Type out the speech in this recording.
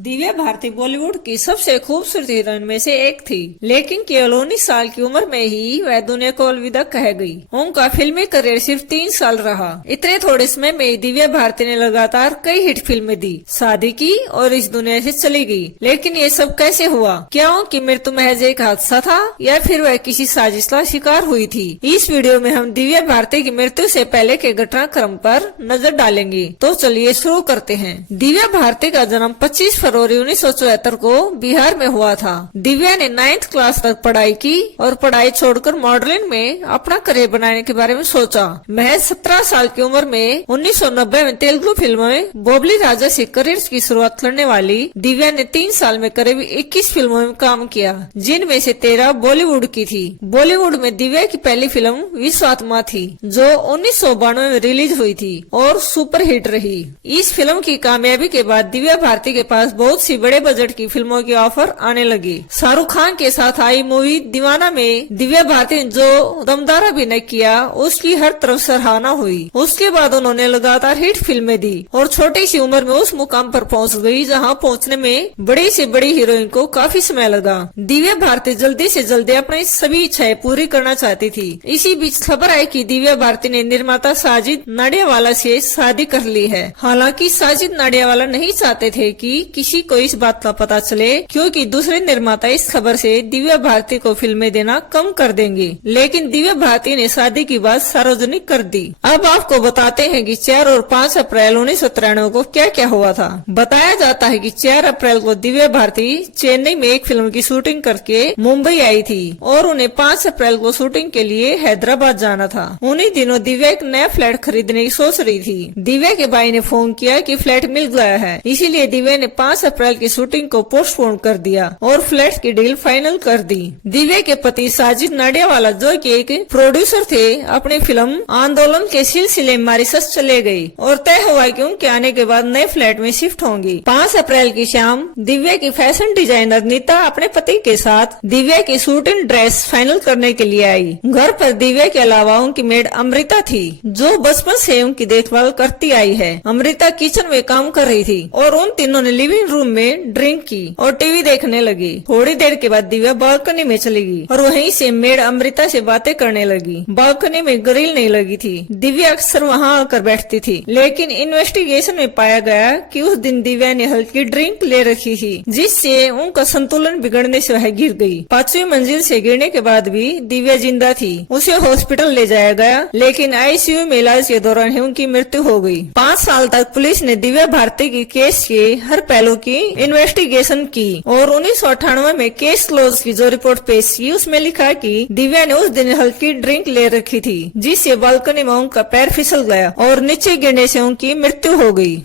दिव्या भारती बॉलीवुड की सबसे खूबसूरत हीरोइन में से एक थी, लेकिन केवल 19 साल की उम्र में ही वह दुनिया को अलविदा कह गई। उनका फिल्मी करियर सिर्फ 3 साल रहा। इतने थोड़े समय में दिव्या भारती ने लगातार कई हिट फिल्में दी, शादी की और इस दुनिया से चली गई। लेकिन ये सब कैसे हुआ? क्या उनकी मृत्यु महज एक हादसा था या फिर वह किसी साजिश का शिकार हुई थी? इस वीडियो में हम दिव्या भारती की मृत्यु से पहले के घटनाक्रम पर नजर डालेंगे। तो चलिए शुरू करते हैं। दिव्या भारती का जन्म 25 फरवरी 1974 को बिहार में हुआ था। दिव्या ने 9th क्लास तक पढ़ाई की और पढ़ाई छोड़कर मॉडलिंग में अपना करियर बनाने के बारे में सोचा। महज 17 साल की उम्र में 1990 में तेलुगु फिल्मों में बोबली राजा से करियर की शुरुआत करने वाली दिव्या ने 3 साल में करीब 21 फिल्मों में काम किया, जिनमें से 13 बॉलीवुड की थी। बॉलीवुड में दिव्या की पहली फिल्म विश्वात्मा थी, जो 1992 में रिलीज हुई थी और सुपरहिट रही। इस फिल्म की कामयाबी के बाद दिव्या भारती के पास बहुत सी बड़े बजट की फिल्मों के ऑफर आने लगे। शाहरुख खान के साथ आई मूवी दीवाना में दिव्या भारती ने जो दमदार अभिनय किया, उसकी हर तरफ सराहना हुई। उसके बाद उन्होंने लगातार हिट फिल्में दी और छोटी सी उम्र में उस मुकाम पर पहुंच गई जहां पहुंचने में बड़ी से बड़ी हीरोइन को काफी समय लगा। दिव्या भारती जल्दी से जल्दी अपनी सभी इच्छाएं पूरी करना चाहती थी। इसी बीच खबर आई कि दिव्या भारती ने निर्माता साजिद नाडियावाला से शादी कर ली है। हालांकि साजिद नाडियावाला नहीं चाहते थे कि किसी को इस बात का पता चले, क्योंकि दूसरे निर्माता इस खबर से दिव्या भारती को फिल्में देना कम कर देंगे। लेकिन दिव्या भारती ने शादी की बात सार्वजनिक कर दी। अब आपको बताते हैं कि 4 और 5 अप्रैल 1993 को क्या क्या हुआ था। बताया जाता है कि 4 अप्रैल को दिव्या भारती चेन्नई में एक फिल्म की शूटिंग करके मुंबई आई थी और उन्हें 5 अप्रैल को शूटिंग के लिए हैदराबाद जाना था। उन्हीं दिनों दिव्या एक नया फ्लैट खरीदने की सोच रही थी। दिव्या के भाई ने फोन किया कि फ्लैट मिल गया है, इसीलिए दिव्या ने 5 अप्रैल की शूटिंग को पोस्टपोन कर दिया और फ्लैट की डील फाइनल कर दी। दिव्या के पति साजिद नाडियावाला, जो कि एक प्रोड्यूसर थे, अपनी फिल्म आंदोलन के सिलसिले में मॉरिशस चले गए और तय हुआ कि उनके आने के बाद नए फ्लैट में शिफ्ट होंगी। 5 अप्रैल की शाम दिव्या की फैशन डिजाइनर नीता अपने पति के साथ दिव्या की शूटिंग ड्रेस फाइनल करने के लिए आई। घर पर दिव्या के अलावा उनकी मेड अमृता थी, जो बचपन से उनकी देखभाल करती आई है। अमृता किचन में काम कर रही थी और उन तीनों ने लिविंग रूम में ड्रिंक की और टीवी देखने लगी। थोड़ी देर के बाद दिव्या बालकनी में चली गई और वहीं से मेड अमृता से बातें करने लगी। बालकनी में ग्रिल नहीं लगी थी। दिव्या अक्सर वहां आकर बैठती थी, लेकिन इन्वेस्टिगेशन में पाया गया कि उस दिन दिव्या ने हल्की ड्रिंक ले रखी थी, जिससे उनका संतुलन बिगड़ने से वह गिर गई। 5वीं मंजिल से गिरने के बाद भी दिव्या जिंदा थी। उसे हॉस्पिटल ले जाया गया, लेकिन आईसीयू में इलाज के दौरान ही उनकी मृत्यु हो गई। 5 साल तक पुलिस ने दिव्या भारती की केस के हर पहलू की इन्वेस्टिगेशन की और 1998 में केस क्लोज की जो रिपोर्ट पेश की, उसमें लिखा कि दिव्या ने उस दिन हल्की ड्रिंक ले रखी थी, जिससे बालकनी में उनका पैर फिसल गया और नीचे गिरने से उनकी मृत्यु हो गई।